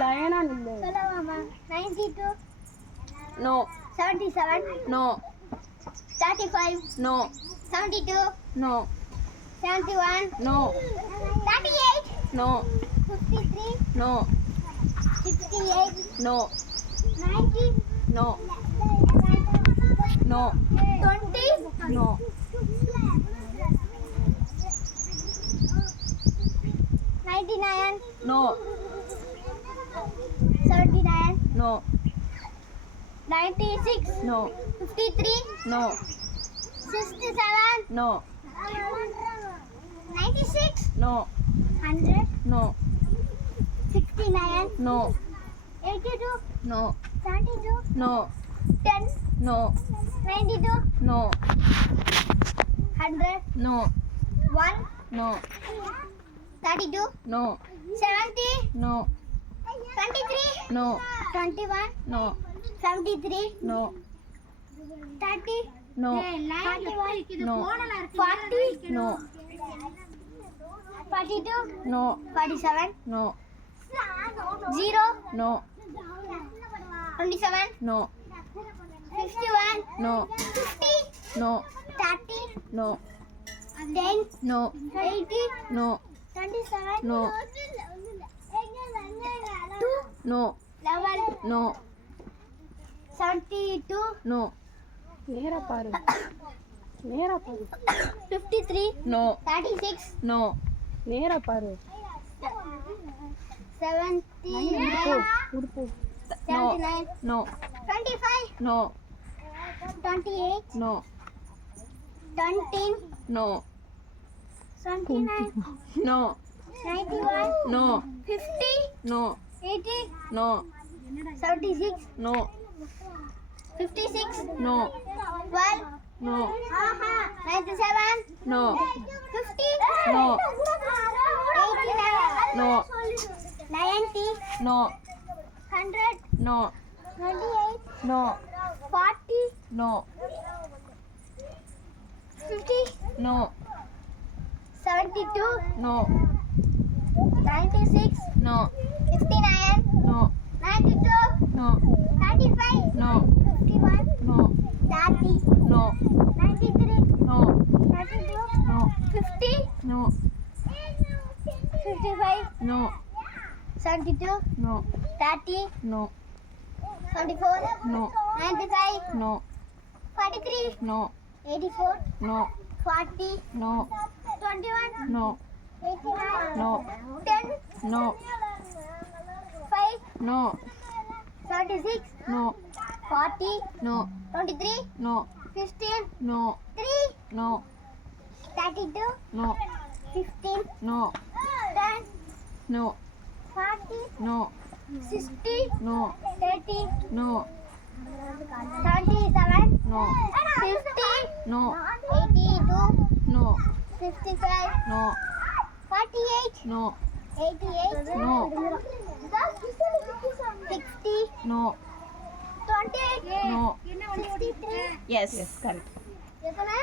லயனா நில்லு. சொல்லவாமா 92 no 77 no 35 no 72 no 71 no 38 no 53 no 68 no 90 no no 20 no 99 no 79 no 96 no 53 no 67 no 96 no 100 no 69 no 82 no 72 no 10 no 92 no 100 no 1 no 32 no 70 no 23 no 21 no 73 no 30 no 41 no 40 no 42 நோ 47 no 0 no 27 no 51 no 50 no 30 no 10 no 80 no 27 no 2 no 11 no 72 no நேரா பாரு நேரா பாரு 53 நோ 36 நோ நேரா பாரு 79 உடுப்பு 79 no 25 no 28 no 20 no 29 no 91 no 50 no 80 no 76 no 56 no 12 no 97 no 50 no 89 no 90 no 100 no 28 no 40 no 50 no 72 no 96 no 59 no 92 no 95 no 51 no 30 no 93 no 32 no 50 no 55 no 72 no 30 no 74 no 95 நோ 43 no 84 no 40 no 21 no 89 no 10 no 5 no 76 no 40 no 23 no 15 no 3 no 32 no 15 no 10 no 40 no 60 no 30 no 77 no 50 no 82 no 55 no 48 no 88 no 60 no 28 no 63 yes correct எத்தனை